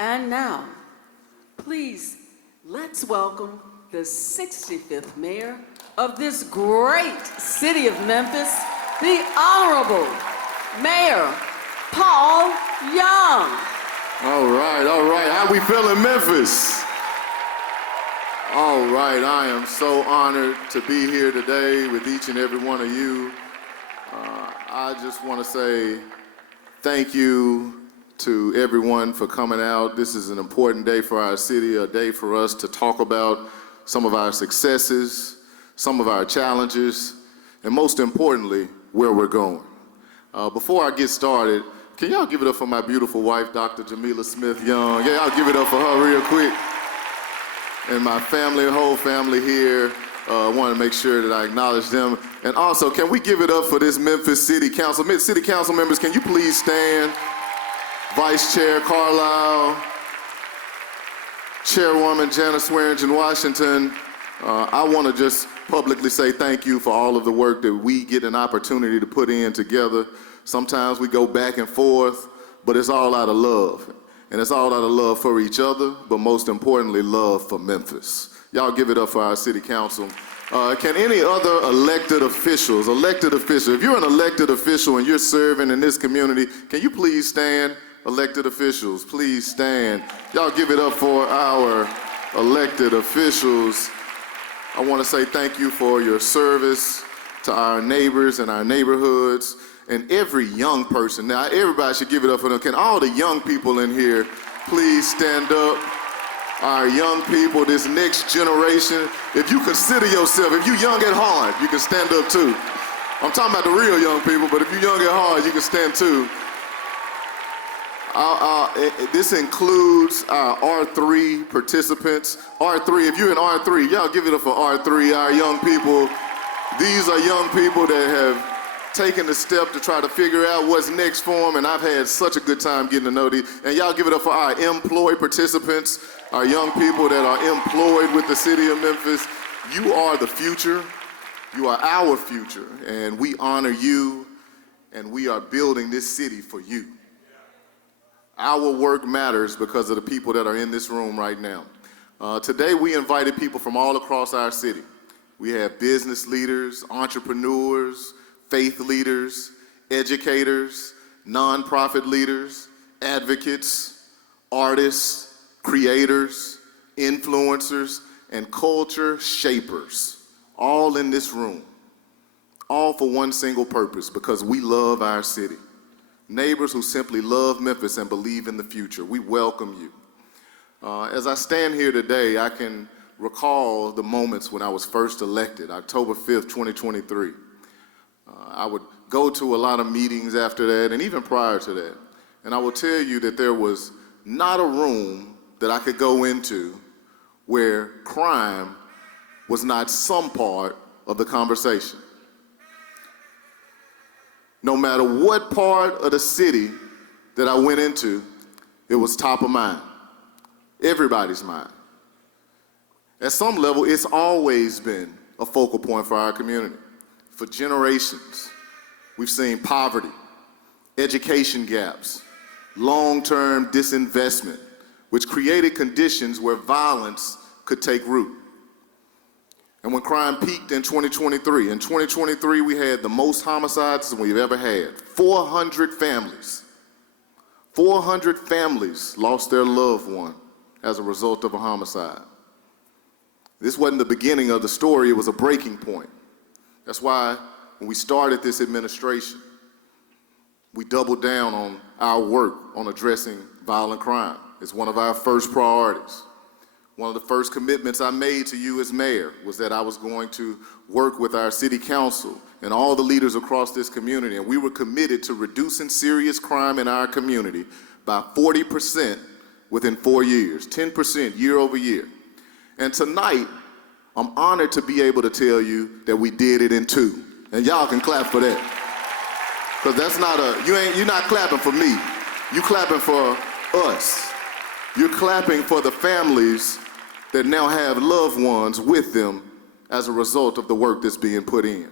And now, please, let's welcome the 65th mayor of this great city of Memphis, the Honorable Mayor Paul Young. All right. How we feeling, Memphis? All right, I am so honored to be here today with each and every one of you. I just want to say thank you to everyone for coming out. This is an important day for our city, a day for us to talk about some of our successes, some of our challenges, and most importantly, where we're going. Before I get started, can y'all give it up for my beautiful wife, Dr. Jamila Smith Young? Yeah, y'all give it up for her real quick. And my family, whole family here, I want to make sure that I acknowledge them. And also, can we give it up for this Memphis City Council? City Council members, can you please stand? Vice Chair Carlisle, Chairwoman Janice Swearingen Washington. I want to just publicly say thank you for all of the work that we get an opportunity to put in together. Sometimes we go back and forth, but it's all out of love. And it's all out of love for each other, but most importantly, love for Memphis. Y'all give it up for our city council. Can any other elected officials, if you're an elected official and you're serving in this community, can you please stand? Elected officials, please stand. Y'all give it up for our elected officials. I want to say thank you for your service to our neighbors and our neighborhoods. And every young person, now everybody should give it up for them. Can all the young people in here please stand up? Our young people, this next generation, if you consider yourself, if you're young at heart, you can stand up too. I'm talking about the real young people, but if you're young at heart, you can stand too. This includes our R3 participants. R3, if you're in R3, y'all give it up for R3, our young people. These are young people that have taking the step to try to figure out what's next for them, and I've had such a good time getting to know these. And y'all give it up for our employed participants, our young people that are employed with the city of Memphis. You are the future. You are our future, and we honor you, and we are building this city for you. Our work matters because of the people that are in this room right now. Today, we invited people from all across our city. We have business leaders, entrepreneurs, faith leaders, educators, nonprofit leaders, advocates, artists, creators, influencers, and culture shapers, all in this room, all for one single purpose, because we love our city. Neighbors who simply love Memphis and believe in the future, we welcome you. As I stand here today, I can recall the moments when I was first elected, October 5th, 2023. I would go to a lot of meetings after that, and even prior to that. And I will tell you that there was not a room that I could go into where crime was not some part of the conversation. No matter what part of the city that I went into, it was top of mind. Everybody's mind. At some level, it's always been a focal point for our community. For generations, we've seen poverty, education gaps, long-term disinvestment, which created conditions where violence could take root. And when crime peaked in 2023, we had the most homicides we've ever had. 400 families lost their loved one as a result of a homicide. This wasn't the beginning of the story, it was a breaking point. That's why when we started this administration, we doubled down on our work on addressing violent crime. It's one of our first priorities. One of the first commitments I made to you as mayor was that I was going to work with our city council and all the leaders across this community, and we were committed to reducing serious crime in our community by 40% within 4 years, 10% year over year. And tonight, I'm honored to be able to tell you that we did it in 2. And y'all can clap for that. Because that's not you're not clapping for me. You're clapping for us. You're clapping for the families that now have loved ones with them as a result of the work that's being put in.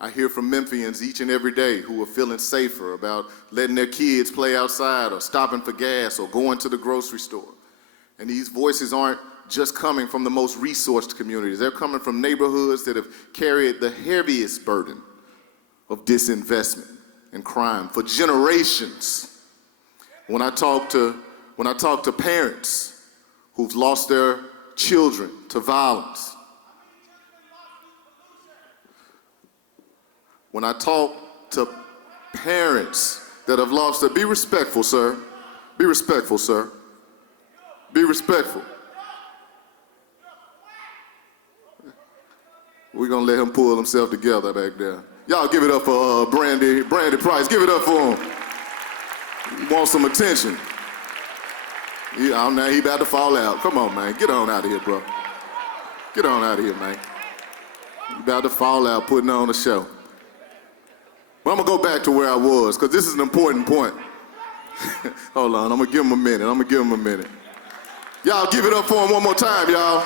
I hear from Memphians each and every day who are feeling safer about letting their kids play outside or stopping for gas or going to the grocery store. And these voices aren't just coming from the most resourced communities. They're coming from neighborhoods that have carried the heaviest burden of disinvestment and crime for generations. When I talk to parents who've lost their children to violence, when I talk to parents that have lost their, be respectful, sir. Be respectful, sir. Be respectful. We're gonna let him pull himself together back there. Y'all give it up for Brandy Price. Give it up for him. He wants some attention. Now he about to fall out. Come on, man. Get on out of here, bro. Get on out of here, man. He about to fall out putting on a show. But I'm gonna go back to where I was, because this is an important point. Hold on, I'm gonna give him a minute. Y'all give it up for him one more time, y'all.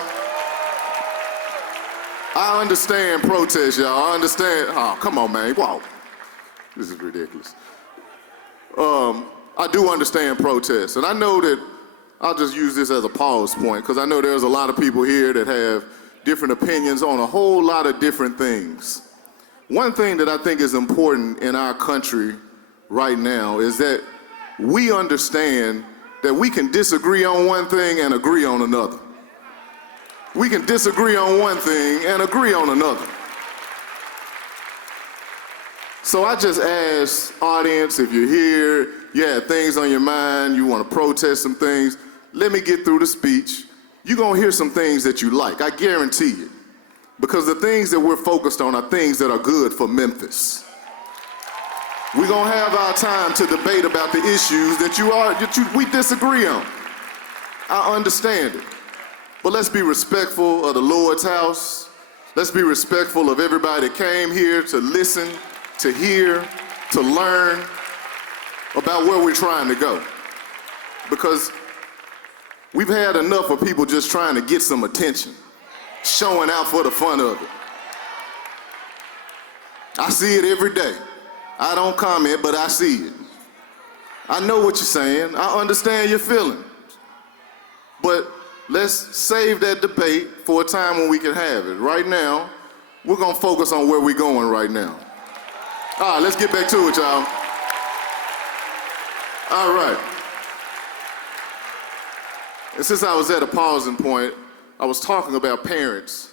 I understand protest, y'all. I understand. Oh, come on, man. Wow. This is ridiculous. I do understand protest. And I know that I'll just use this as a pause point, because I know there's a lot of people here that have different opinions on a whole lot of different things. One thing that I think is important in our country right now is that we understand that we can disagree on one thing and agree on another. We can disagree on one thing and agree on another. So I just ask audience, if you're here, you have things on your mind, you want to protest some things, let me get through the speech. You're going to hear some things that you like, I guarantee you. Because the things that we're focused on are things that are good for Memphis. We're going to have our time to debate about the issues that we disagree on. I understand it. But let's be respectful of the Lord's house. Let's be respectful of everybody that came here to listen, to hear, to learn about where we're trying to go. Because we've had enough of people just trying to get some attention, showing out for the fun of it. I see it every day. I don't comment, but I see it. I know what you're saying. I understand your feelings. But let's save that debate for a time when we can have it. Right now, we're going to focus on where we're going right now. All right, let's get back to it, y'all. All right. And since I was at a pausing point, I was talking about parents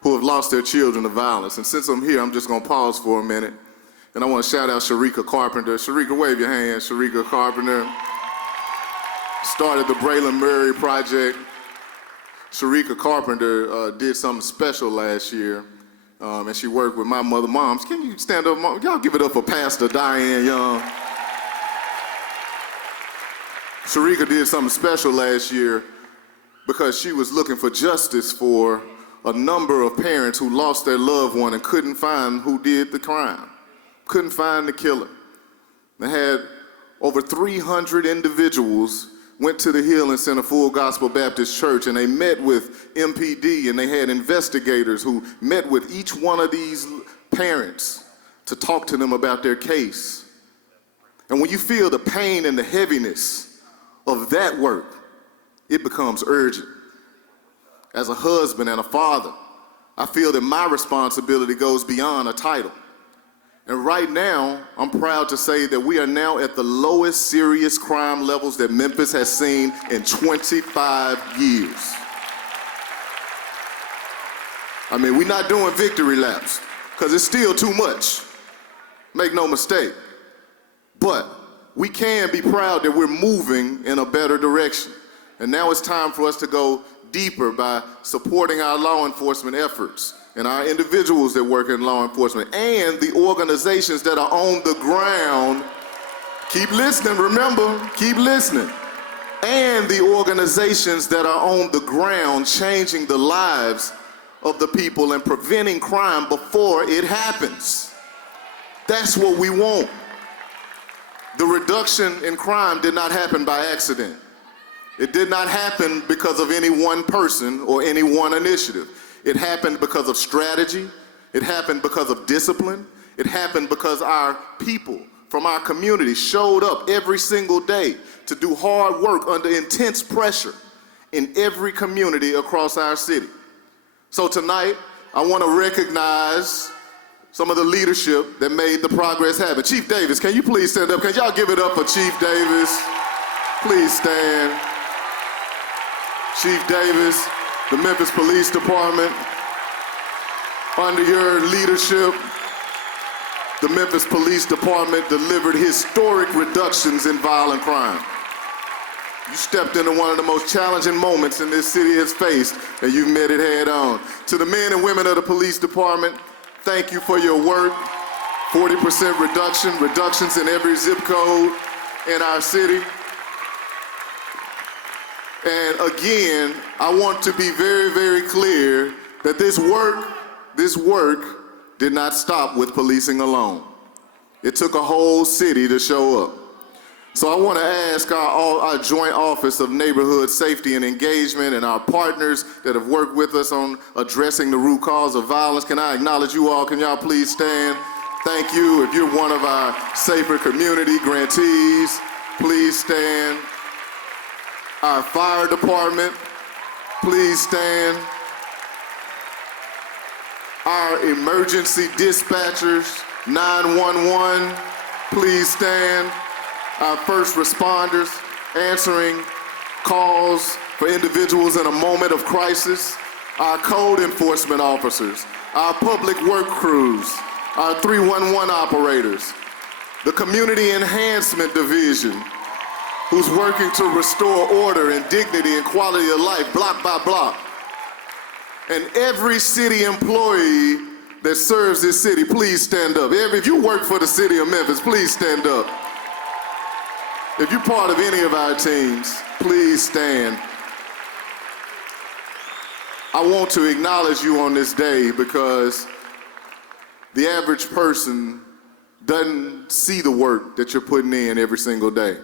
who have lost their children to violence. And since I'm here, I'm just going to pause for a minute. And I want to shout out Sharika Carpenter. Sharika, wave your hand. Sharika Carpenter started the Braylon Murray Project. Sharika Carpenter did something special last year, and she worked with my mother. Moms, can you stand up? Mom? Y'all give it up for Pastor Diane Young. Sharika did something special last year because she was looking for justice for a number of parents who lost their loved one and couldn't find who did the crime, couldn't find the killer. They had over 300 individuals went to the Healing Center Full Gospel Baptist Church, and they met with MPD, and they had investigators who met with each one of these parents to talk to them about their case. And when you feel the pain and the heaviness of that work, it becomes urgent. As a husband and a father, I feel that my responsibility goes beyond a title. And right now, I'm proud to say that we are now at the lowest serious crime levels that Memphis has seen in 25 years. I mean, we're not doing victory laps, because it's still too much. Make no mistake. But we can be proud that we're moving in a better direction. And now it's time for us to go deeper by supporting our law enforcement efforts and our individuals that work in law enforcement and the organizations that are on the ground. Keep listening, remember, keep listening. And the organizations that are on the ground changing the lives of the people and preventing crime before it happens. That's what we want. The reduction in crime did not happen by accident. It did not happen because of any one person or any one initiative. It happened because of strategy. It happened because of discipline. It happened because our people from our community showed up every single day to do hard work under intense pressure in every community across our city. So tonight, I want to recognize some of the leadership that made the progress happen. Chief Davis, can you please stand up? Can y'all give it up for Chief Davis? Please stand. Chief Davis, the Memphis Police Department, under your leadership, the Memphis Police Department delivered historic reductions in violent crime. You stepped into one of the most challenging moments in this city has faced, and you met it head on. To the men and women of the police department, thank you for your work. 40% reductions in every zip code in our city. And again, I want to be very, very clear that this work did not stop with policing alone. It took a whole city to show up. So I want to ask our Joint Office of Neighborhood Safety and Engagement and our partners that have worked with us on addressing the root cause of violence. Can I acknowledge you all? Can y'all please stand? Thank you. If you're one of our Safer Community grantees, please stand. Our fire department, please stand. Our emergency dispatchers, 911, please stand. Our first responders answering calls for individuals in a moment of crisis, our code enforcement officers, our public work crews, our 311 operators, the Community Enhancement Division, who's working to restore order and dignity and quality of life block by block. And every city employee that serves this city, please stand up. If you work for the city of Memphis, please stand up. If you're part of any of our teams, please stand. I want to acknowledge you on this day because the average person doesn't see the work that you're putting in every single day.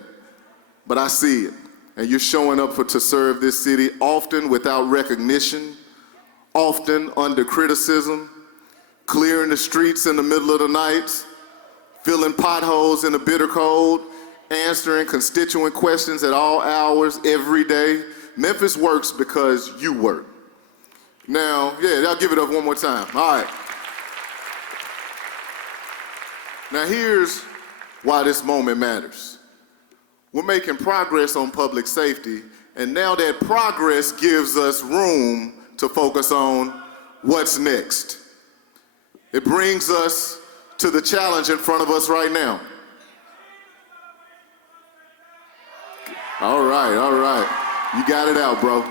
But I see it. And you're showing up to serve this city, often without recognition, often under criticism, clearing the streets in the middle of the night, filling potholes in the bitter cold, answering constituent questions at all hours every day. Memphis works because you work. Now, I'll give it up one more time. All right. Now here's why this moment matters. We're making progress on public safety, and now that progress gives us room to focus on what's next. It brings us to the challenge in front of us right now. All right. You got it out, bro.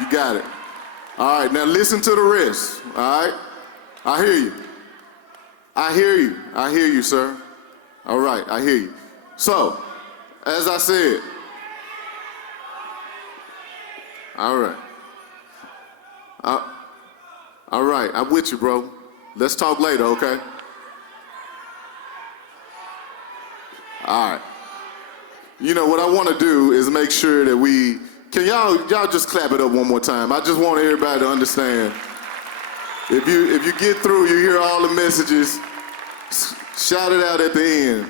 You got it. All right, now listen to the rest, all right? I hear you, sir. All right, I hear you. So, as I said, all right. All right, I'm with you, bro. Let's talk later, okay? All right. You know, what I want to do is make sure that can y'all just clap it up one more time? I just want everybody to understand. If you get through, you hear all the messages, shout it out at the end.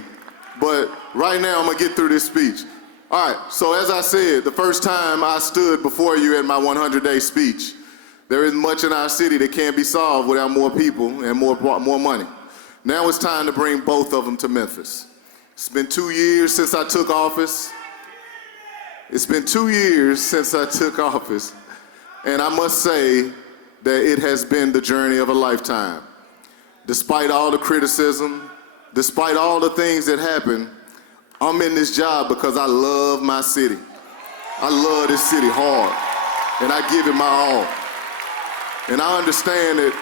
But right now, I'm going to get through this speech. All right, so as I said, the first time I stood before you at my 100-day speech, there isn't much in our city that can't be solved without more people and more money. Now it's time to bring both of them to Memphis. It's been 2 years since I took office. And I must say that it has been the journey of a lifetime. Despite all the criticism, despite all the things that happen, I'm in this job because I love my city. I love this city hard, and I give it my all. And I understand that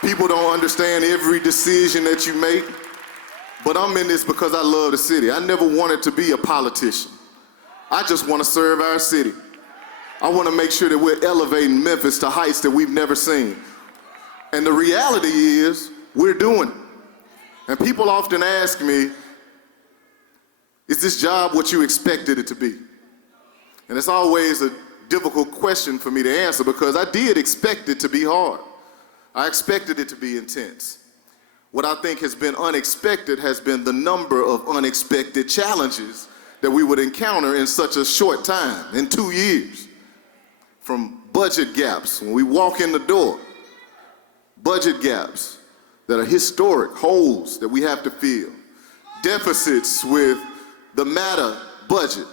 people don't understand every decision that you make, but I'm in this because I love the city. I never wanted to be a politician. I just want to serve our city. I want to make sure that we're elevating Memphis to heights that we've never seen. And the reality is, we're doing it. And people often ask me, is this job what you expected it to be? And it's always a difficult question for me to answer because I did expect it to be hard. I expected it to be intense. What I think has been unexpected has been the number of unexpected challenges that we would encounter in such a short time, in 2 years. From budget gaps, when we walk in the door, budget gaps that are historic, holes that we have to fill, deficits with the MATA budget,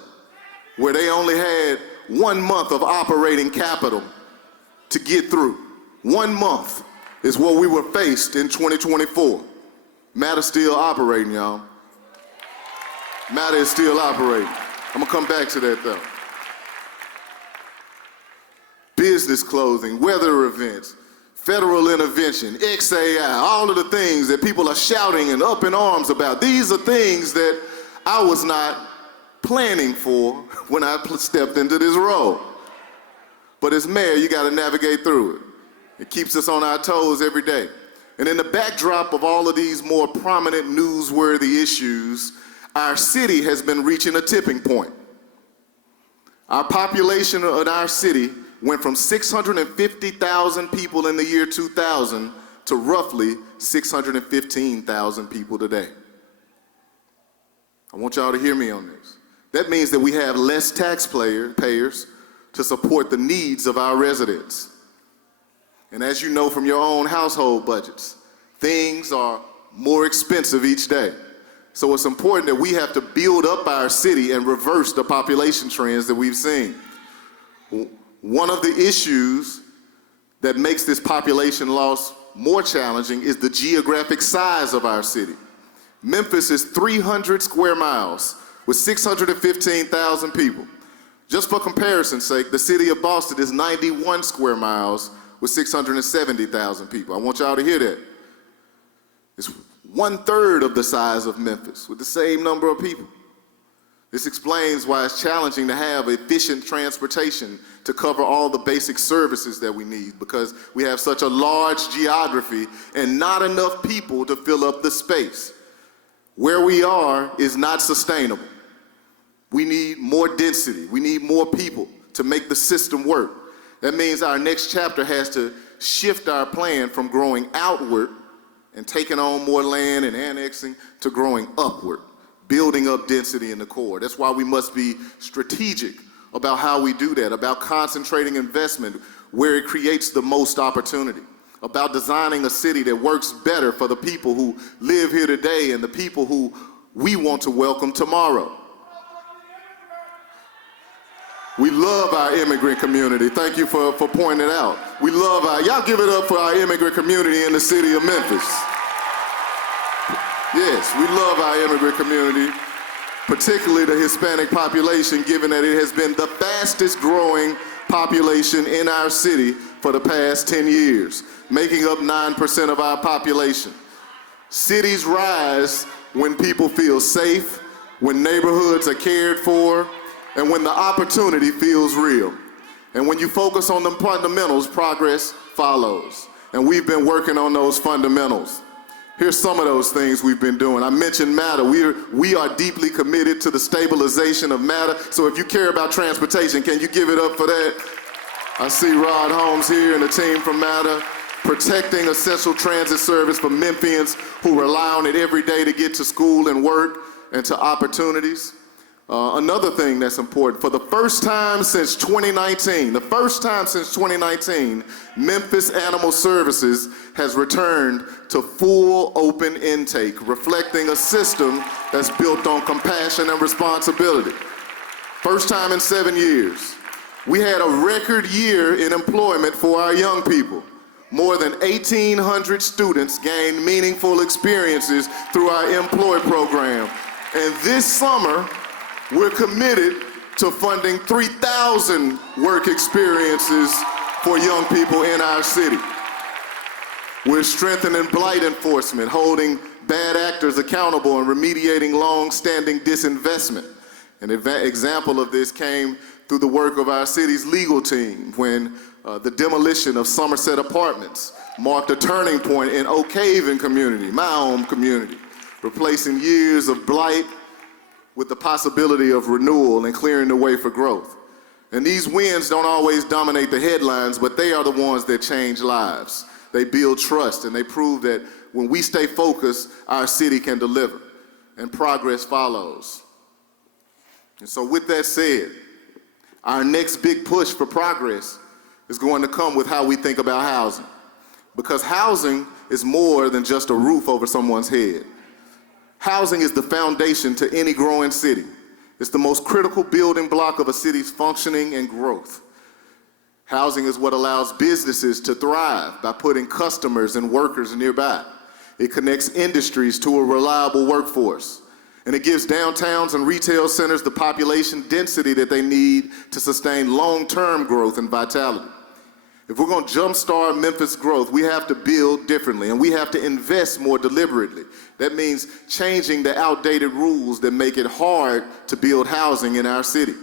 where they only had 1 month of operating capital to get through. 1 month is what we were faced in 2024. MATA's still operating, y'all. MATA is still operating. I'm gonna come back to that though. Business closing, weather events, federal intervention, XAI, all of the things that people are shouting and up in arms about. These are things that I was not planning for when I stepped into this role. But as mayor, you gotta navigate through it. It keeps us on our toes every day. And in the backdrop of all of these more prominent newsworthy issues, our city has been reaching a tipping point. Our population in our city went from 650,000 people in the year 2000 to roughly 615,000 people today. I want y'all to hear me on this. That means that we have less taxpayers to support the needs of our residents. And as you know from your own household budgets, things are more expensive each day. So it's important that we have to build up our city and reverse the population trends that we've seen. One of the issues that makes this population loss more challenging is the geographic size of our city. Memphis is 300 square miles with 615,000 people. Just for comparison's sake, the city of Boston is 91 square miles with 670,000 people. I want y'all to hear that. It's 1/3 of the size of Memphis with the same number of people. This explains why it's challenging to have efficient transportation to cover all the basic services that we need, because we have such a large geography and not enough people to fill up the space. Where we are is not sustainable. We need more density. We need more people to make the system work. That means our next chapter has to shift our plan from growing outward and taking on more land and annexing to growing upward, building up density in the core. That's why we must be strategic about how we do that, about concentrating investment where it creates the most opportunity, about designing a city that works better for the people who live here today and the people who we want to welcome tomorrow. We love our immigrant community. Thank you for pointing it out. We love y'all give it up for our immigrant community in the city of Memphis. Yes, we love our immigrant community, particularly the Hispanic population, given that it has been the fastest growing population in our city for the past 10 years, making up 9% of our population. Cities rise when people feel safe, when neighborhoods are cared for, and when the opportunity feels real. And when you focus on the fundamentals, progress follows. And we've been working on those fundamentals. Here's some of those things we've been doing. I mentioned MATA. We are deeply committed to the stabilization of MATA. So if you care about transportation, can you give it up for that? I see Rod Holmes here and the team from MATA, protecting essential transit service for Memphians who rely on it every day to get to school and work and to opportunities. Another thing that's important, for the first time since 2019, Memphis Animal Services has returned to full open intake, reflecting a system that's built on compassion and responsibility. First time in 7 years. We had a record year in employment for our young people. More than 1,800 students gained meaningful experiences through our Employ program. And this summer, we're committed to funding 3,000 work experiences for young people in our city. We're strengthening blight enforcement, holding bad actors accountable and remediating long-standing disinvestment. An example of this came through the work of our city's legal team when the demolition of Somerset Apartments marked a turning point in Oak Haven community, my home community, replacing years of blight with the possibility of renewal and clearing the way for growth. And these wins don't always dominate the headlines, but they are the ones that change lives. They build trust, and they prove that when we stay focused, our city can deliver, and progress follows. And so with that said, our next big push for progress is going to come with how we think about housing. Because housing is more than just a roof over someone's head. Housing is the foundation to any growing city. It's the most critical building block of a city's functioning and growth. Housing is what allows businesses to thrive by putting customers and workers nearby. It connects industries to a reliable workforce. And it gives downtowns and retail centers the population density that they need to sustain long-term growth and vitality. If we're going to jumpstart Memphis growth, we have to build differently, and we have to invest more deliberately. That means changing the outdated rules that make it hard to build housing in our city.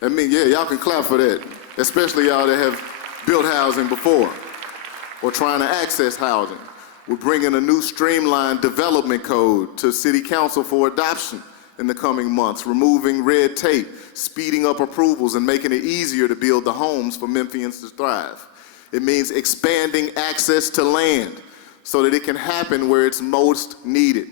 That means, yeah, y'all can clap for that, especially y'all that have built housing before or trying to access housing. We're bringing a new streamlined development code to City Council for adoption in the coming months, removing red tape, speeding up approvals, and making it easier to build the homes for Memphians to thrive. It means expanding access to land so that it can happen where it's most needed.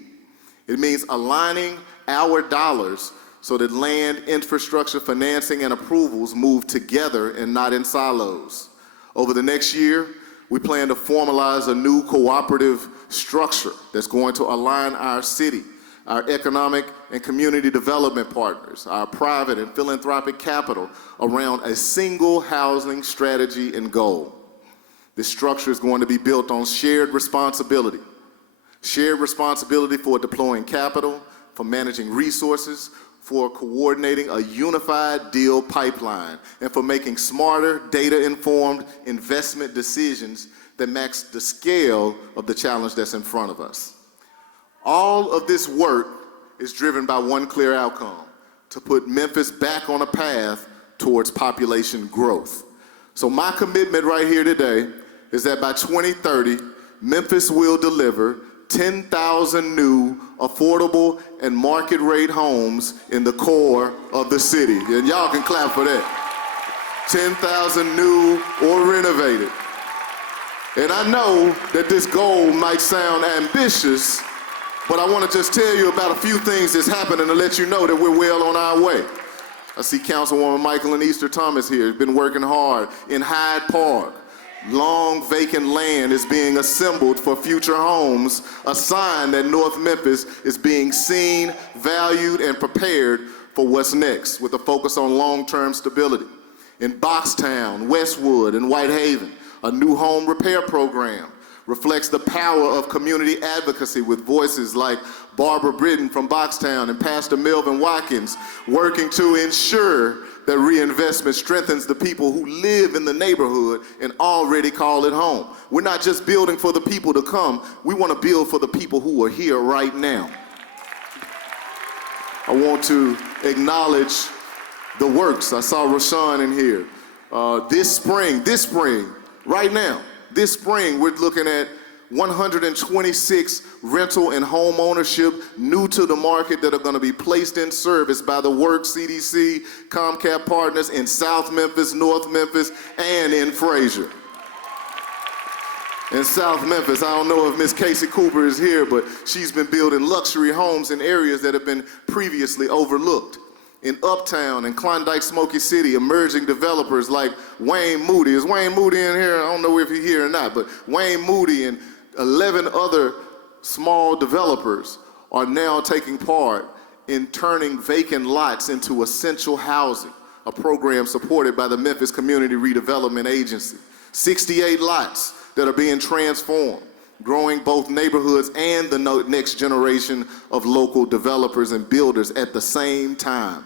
It means aligning our dollars so that land, infrastructure, financing, and approvals move together and not in silos. Over the next year, we plan to formalize a new cooperative structure that's going to align our city, our economic and community development partners, our private and philanthropic capital around a single housing strategy and goal. This structure is going to be built on shared responsibility for deploying capital, for managing resources, for coordinating a unified deal pipeline, and for making smarter, data-informed investment decisions that match the scale of the challenge that's in front of us. All of this work is driven by one clear outcome: to put Memphis back on a path towards population growth. So my commitment right here today is that by 2030, Memphis will deliver 10,000 new, affordable, and market-rate homes in the core of the city. And y'all can clap for that. 10,000 new or renovated. And I know that this goal might sound ambitious, but I want to just tell you about a few things that's happening to let you know that we're well on our way. I see Councilwoman Michael and Easter Thomas here, been working hard in Hyde Park. Long vacant land is being assembled for future homes, a sign that North Memphis is being seen, valued, and prepared for what's next, with a focus on long-term stability. In Boxtown, Westwood, and Whitehaven, a new home repair program reflects the power of community advocacy, with voices like Barbara Britton from Boxtown and Pastor Melvin Watkins working to ensure that reinvestment strengthens the people who live in the neighborhood and already call it home. We're not just building for the people to come, we want to build for the people who are here right now. I want to acknowledge the works. I saw Rashawn in here. This spring, right now, this spring, we're looking at 126 rental and home ownership new to the market that are going to be placed in service by the Work CDC, Comcap partners in South Memphis, North Memphis, and in Frazier. In South Memphis, I don't know if Miss Casey Cooper is here, but she's been building luxury homes in areas that have been previously overlooked. In Uptown and Klondike Smoky City, emerging developers like Wayne Moody. Is Wayne Moody in here? I don't know if he's here or not, but Wayne Moody and 11 other small developers are now taking part in turning vacant lots into essential housing, a program supported by the Memphis Community Redevelopment Agency. 68 lots that are being transformed, growing both neighborhoods and the next generation of local developers and builders at the same time.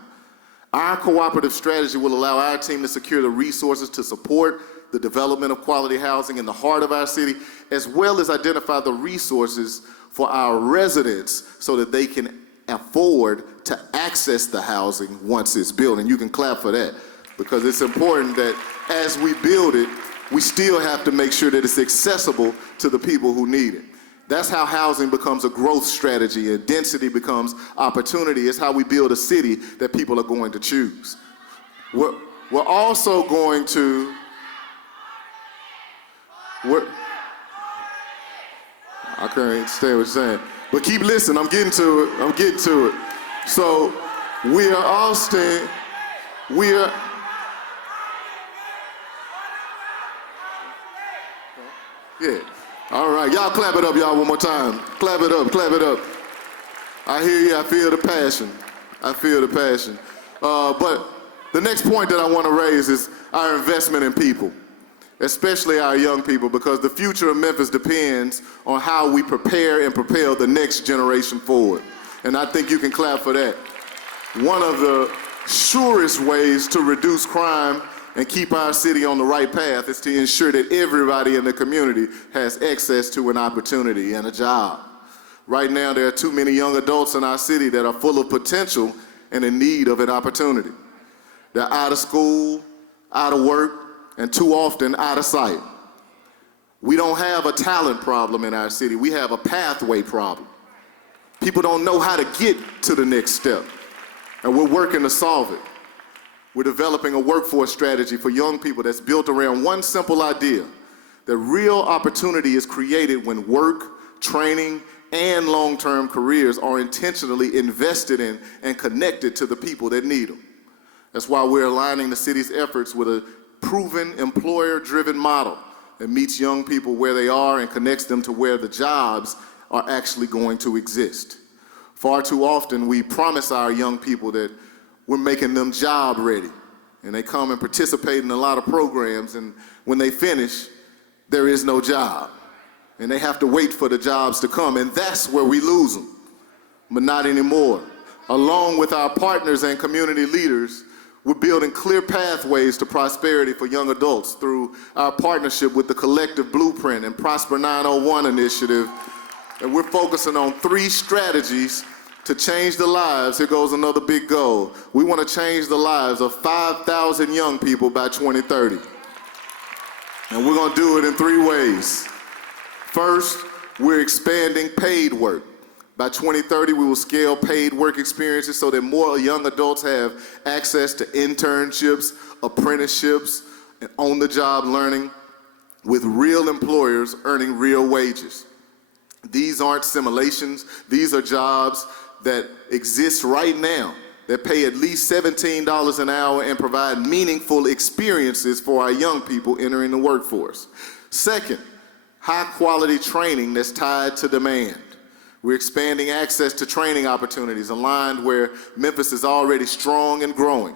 Our cooperative strategy will allow our team to secure the resources to support the development of quality housing in the heart of our city, as well as identify the resources for our residents so that they can afford to access the housing once it's built. And you can clap for that, because it's important that as we build it, we still have to make sure that it's accessible to the people who need it. That's how housing becomes a growth strategy and density becomes opportunity. It's how we build a city that people are going to choose. We're also going to, can't understand what you're saying. But keep listening, I'm getting to it, I'm getting to it. So, we are Austin, we are, yeah. All right, y'all clap it up, y'all, one more time. Clap it up, clap it up. I hear you, I feel the passion. I feel the passion. But the next point that I want to raise is our investment in people, especially our young people, because the future of Memphis depends on how we prepare and propel the next generation forward. And I think you can clap for that. One of the surest ways to reduce crime and keep our city on the right path is to ensure that everybody in the community has access to an opportunity and a job. Right now, there are too many young adults in our city that are full of potential and in need of an opportunity. They're out of school, out of work, and too often out of sight. We don't have a talent problem in our city, we have a pathway problem. People don't know how to get to the next step, and we're working to solve it. We're developing a workforce strategy for young people that's built around one simple idea, that real opportunity is created when work, training, and long-term careers are intentionally invested in and connected to the people that need them. That's why we're aligning the city's efforts with a proven employer-driven model that meets young people where they are and connects them to where the jobs are actually going to exist. Far too often, we promise our young people that we're making them job ready, and they come and participate in a lot of programs, and when they finish, there is no job, and they have to wait for the jobs to come, and that's where we lose them, but not anymore. Along with our partners and community leaders, we're building clear pathways to prosperity for young adults through our partnership with the Collective Blueprint and Prosper 901 initiative. And we're focusing on 3 strategies to change the lives. Here goes another big goal. We want to change the lives of 5,000 young people by 2030. And we're going to do it in 3 ways. First, we're expanding paid work. By 2030, we will scale paid work experiences so that more young adults have access to internships, apprenticeships, and on-the-job learning with real employers earning real wages. These aren't simulations. These are jobs that exist right now that pay at least $17 an hour and provide meaningful experiences for our young people entering the workforce. Second, high-quality training that's tied to demand. We're expanding access to training opportunities aligned where Memphis is already strong and growing.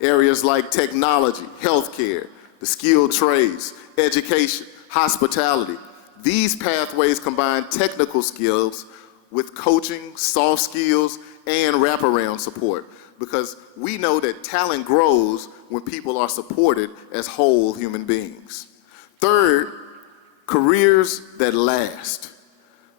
Areas like technology, healthcare, the skilled trades, education, hospitality. These pathways combine technical skills with coaching, soft skills, and wraparound support, because we know that talent grows when people are supported as whole human beings. Third, careers that last.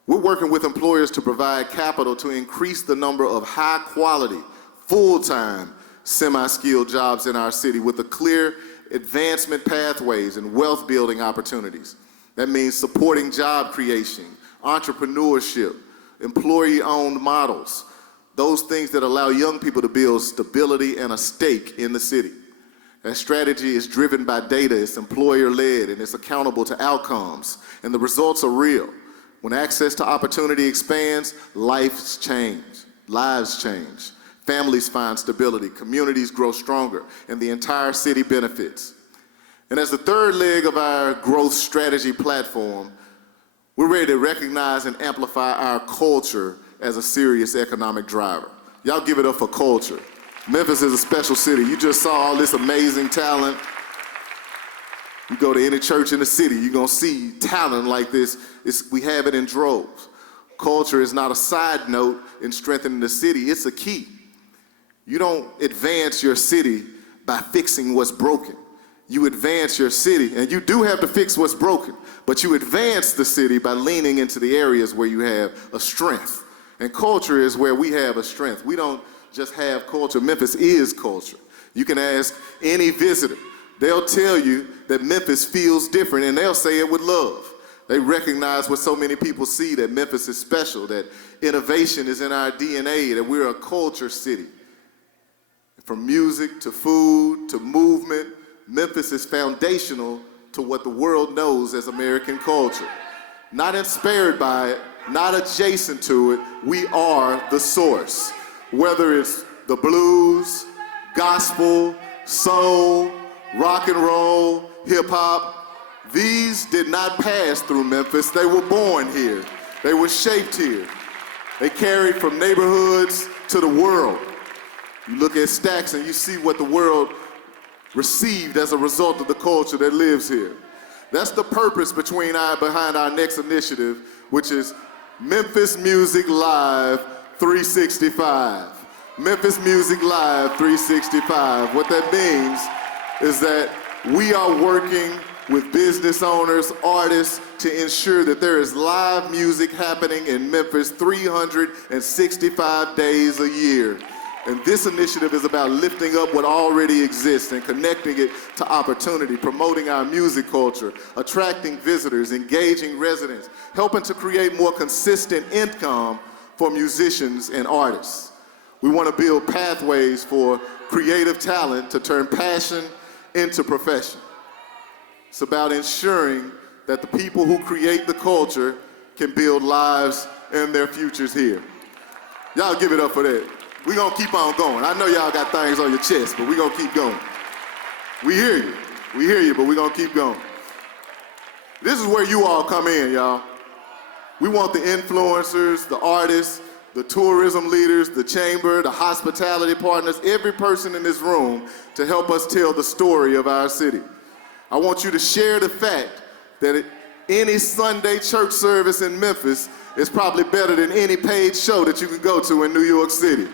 We're working with employers to provide capital to increase the number of high-quality, full-time, semi-skilled jobs in our city with the clear advancement pathways and wealth-building opportunities. That means supporting job creation, entrepreneurship, employee-owned models, those things that allow young people to build stability and a stake in the city. That strategy is driven by data, it's employer-led, and it's accountable to outcomes, and the results are real. When access to opportunity expands, lives change, families find stability, communities grow stronger, and the entire city benefits. And as the third leg of our growth strategy platform, we're ready to recognize and amplify our culture as a serious economic driver. Y'all give it up for culture. Memphis is a special city. You just saw all this amazing talent. You go to any church in the city, you're gonna see talent like this. We have it in droves. Culture is not a side note in strengthening the city, it's a key. You don't advance your city by fixing what's broken. You advance your city, and you do have to fix what's broken, but you advance the city by leaning into the areas where you have a strength. And culture is where we have a strength. We don't just have culture, Memphis is culture. You can ask any visitor. They'll tell you that Memphis feels different, and they'll say it with love. They recognize what so many people see, that Memphis is special, that innovation is in our DNA, that we're a culture city. From music to food to movement, Memphis is foundational to what the world knows as American culture. Not inspired by it, not adjacent to it. We are the source. Whether it's the blues, gospel, soul, rock and roll, hip hop, these did not pass through Memphis. They were born here. They were shaped here. They carried from neighborhoods to the world. You look at Stacks and you see what the world received as a result of the culture that lives here. That's the purpose behind our next initiative, which is Memphis Music Live 365. Memphis Music Live 365. What that means is that we are working with business owners, artists, to ensure that there is live music happening in Memphis 365 days a year. And this initiative is about lifting up what already exists and connecting it to opportunity, promoting our music culture, attracting visitors, engaging residents, helping to create more consistent income for musicians and artists. We want to build pathways for creative talent to turn passion into profession. It's about ensuring that the people who create the culture can build lives and their futures here. Y'all give it up for that. We're gonna keep on going. I know y'all got things on your chest, but we're gonna keep going. We hear you, but we're gonna keep going. This is where you all come in, y'all. We want the influencers, the artists, the tourism leaders, the chamber, the hospitality partners, every person in this room to help us tell the story of our city. I want you to share the fact that any Sunday church service in Memphis is probably better than any paid show that you can go to in New York City.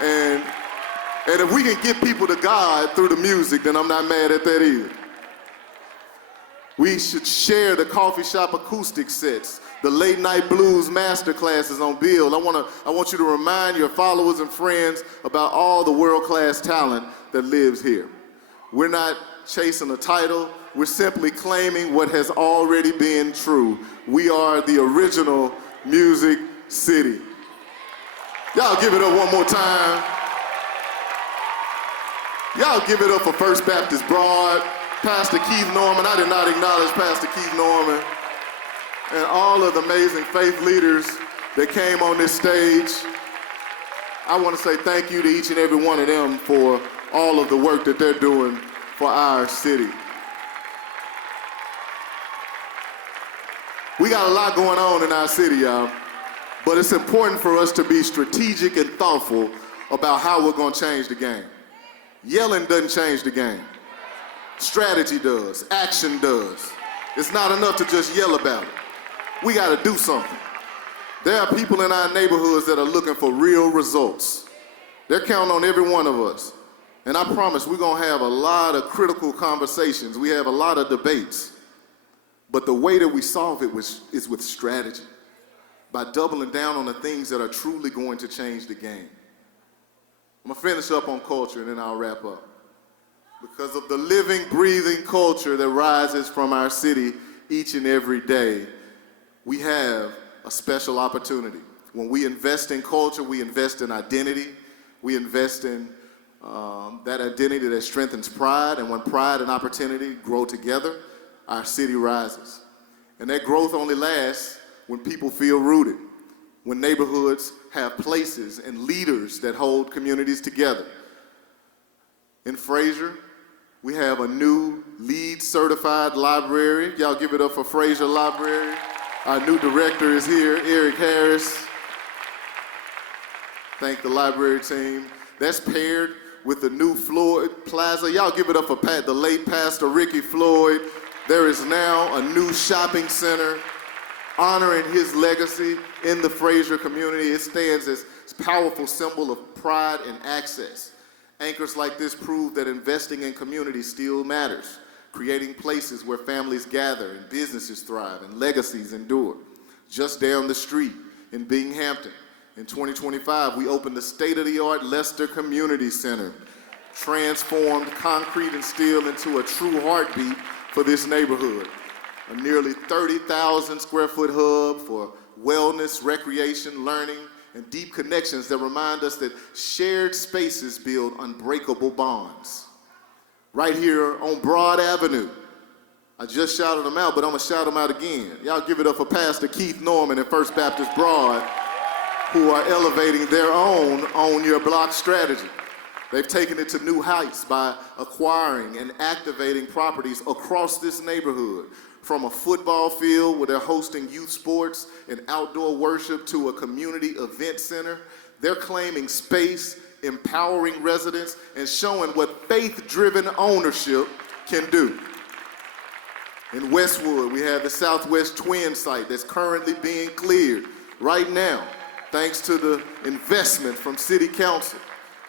And if we can get people to God through the music, then I'm not mad at that either. We should share the coffee shop acoustic sets, the late night blues master classes on Build. I want you to remind your followers and friends about all the world-class talent that lives here. We're not chasing a title, we're simply claiming what has already been true. We are the original music city. Y'all give it up one more time. Y'all give it up for First Baptist Broad, Pastor Keith Norman. I did not acknowledge Pastor Keith Norman and all of the amazing faith leaders that came on this stage. I want to say thank you to each and every one of them for all of the work that they're doing for our city. We got a lot going on in our city, y'all, but it's important for us to be strategic and thoughtful about how we're going to change the game. Yelling doesn't change the game. Strategy does. Action does. It's not enough to just yell about it. We got to do something. There are people in our neighborhoods that are looking for real results. They're counting on every one of us. And I promise we're going to have a lot of critical conversations. We have a lot of debates. But the way that we solve it is with strategy, by doubling down on the things that are truly going to change the game. I'm going to finish up on culture and then I'll wrap up. Because of the living, breathing culture that rises from our city each and every day, we have a special opportunity. When we invest in culture, we invest in identity. We invest in that identity that strengthens pride, and when pride and opportunity grow together, our city rises. And that growth only lasts when people feel rooted, when neighborhoods have places and leaders that hold communities together. In Fraser, we have a new LEED certified library. Y'all give it up for Fraser Library. Our new director is here, Eric Harris. Thank the library team. That's paired with the new Floyd Plaza. Y'all give it up for the late Pastor Ricky Floyd. There is now a new shopping center honoring his legacy in the Fraser community. It stands as a powerful symbol of pride and access. Anchors like this prove that investing in community still matters, creating places where families gather and businesses thrive and legacies endure. Just down the street in Binghamton, in 2025, we opened the state-of-the-art Lester Community Center, transformed concrete and steel into a true heartbeat for this neighborhood. A nearly 30,000 square foot hub for wellness, recreation, learning, and deep connections that remind us that shared spaces build unbreakable bonds. Right here on Broad Avenue, I just shouted them out, but I'm gonna shout them out again. Y'all give it up for Pastor Keith Norman and First Baptist Broad, who are elevating their own Own Your Block strategy. They've taken it to new heights by acquiring and activating properties across this neighborhood, from a football field where they're hosting youth sports and outdoor worship to a community event center. They're claiming space, empowering residents, and showing what faith-driven ownership can do. In Westwood, we have the Southwest Twin site that's currently being cleared right now, thanks to the investment from City Council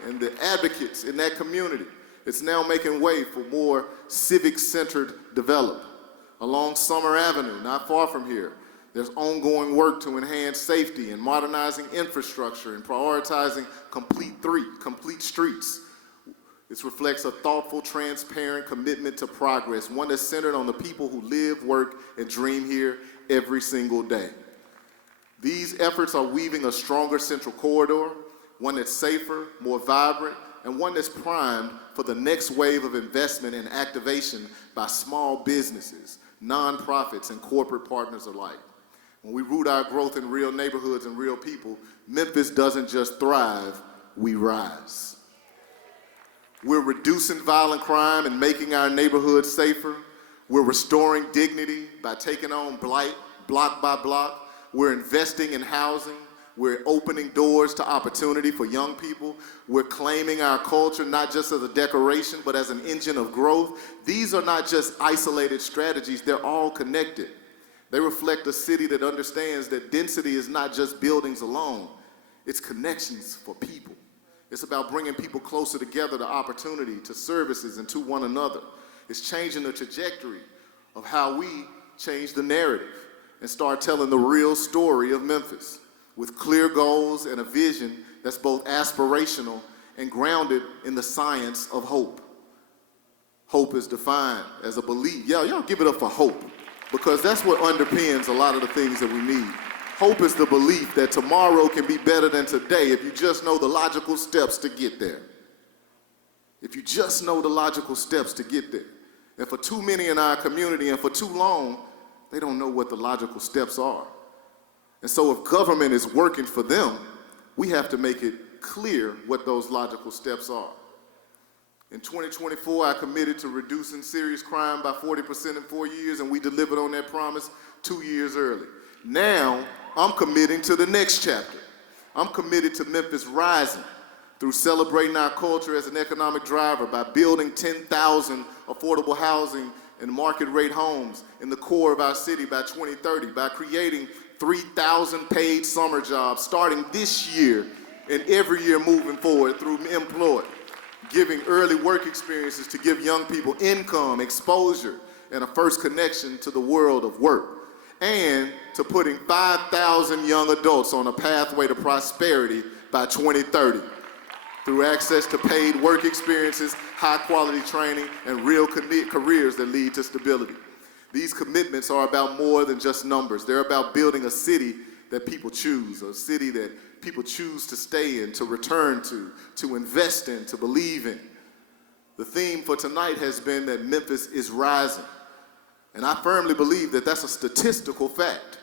and the advocates in that community. It's now making way for more civic-centered development. Along Summer Avenue, not far from here, there's ongoing work to enhance safety and modernizing infrastructure and prioritizing complete streets. This reflects a thoughtful, transparent commitment to progress, one that's centered on the people who live, work, and dream here every single day. These efforts are weaving a stronger central corridor, one that's safer, more vibrant, and one that's primed for the next wave of investment and activation by small businesses, nonprofits, and corporate partners alike. When we root our growth in real neighborhoods and real people, Memphis doesn't just thrive, we rise. We're reducing violent crime and making our neighborhoods safer. We're restoring dignity by taking on blight block by block. We're investing in housing. We're opening doors to opportunity for young people. We're claiming our culture not just as a decoration, but as an engine of growth. These are not just isolated strategies, they're all connected. They reflect a city that understands that density is not just buildings alone, it's connections for people. It's about bringing people closer together to opportunity, to services, and to one another. It's changing the trajectory of how we change the narrative and start telling the real story of Memphis, with clear goals and a vision that's both aspirational and grounded in the science of hope. Hope is defined as a belief. Y'all give it up for hope, because that's what underpins a lot of the things that we need. Hope is the belief that tomorrow can be better than today if you just know the logical steps to get there. If you just know the logical steps to get there. And for too many in our community and for too long, they don't know what the logical steps are. And so if government is working for them, we have to make it clear what those logical steps are. In 2024, I committed to reducing serious crime by 40% in 4 years, and we delivered on that promise 2 years early. Now, I'm committing to the next chapter. I'm committed to Memphis rising through celebrating our culture as an economic driver by building 10,000 affordable housing and market rate homes in the core of our city by 2030, by creating 3,000 paid summer jobs starting this year and every year moving forward through Employ, giving early work experiences to give young people income, exposure, and a first connection to the world of work, and to putting 5,000 young adults on a pathway to prosperity by 2030 through access to paid work experiences, high-quality training, and real careers that lead to stability. These commitments are about more than just numbers. They're about building a city that people choose, a city that people choose to stay in, to return to invest in, to believe in. The theme for tonight has been that Memphis is rising. And I firmly believe that that's a statistical fact.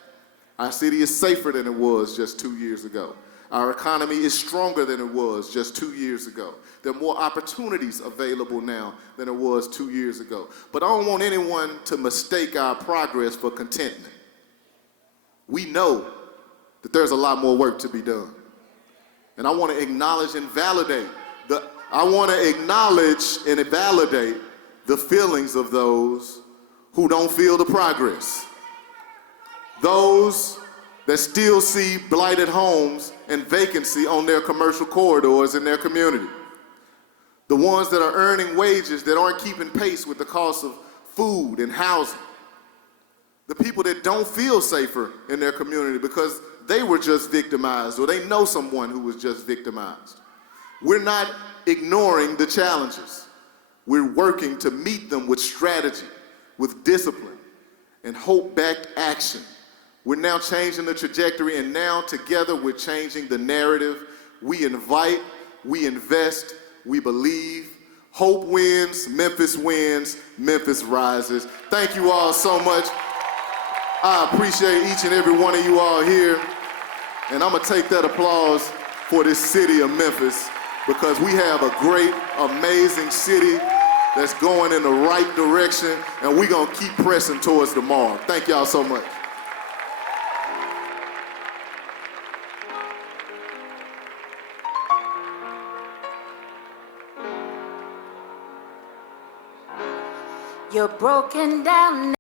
Our city is safer than it was just 2 years ago. Our economy is stronger than it was just 2 years ago. There are more opportunities available now than it was 2 years ago. But I don't want anyone to mistake our progress for contentment. We know that there's a lot more work to be done. And I want to acknowledge and validate the feelings of those who don't feel the progress. Those that still see blighted homes and vacancy on their commercial corridors in their community. The ones that are earning wages that aren't keeping pace with the cost of food and housing. The people that don't feel safer in their community because they were just victimized or they know someone who was just victimized. We're not ignoring the challenges. We're working to meet them with strategy, with discipline, and hope-backed action. We're now changing the trajectory, and now together we're changing the narrative. We invite, we invest, we believe, Hope wins, Memphis rises. Thank you all so much. I appreciate each and every one of you all here. And I'm gonna take that applause for this city of Memphis because we have a great, amazing city that's going in the right direction, and we're gonna keep pressing towards tomorrow. Thank y'all so much. You're broken down.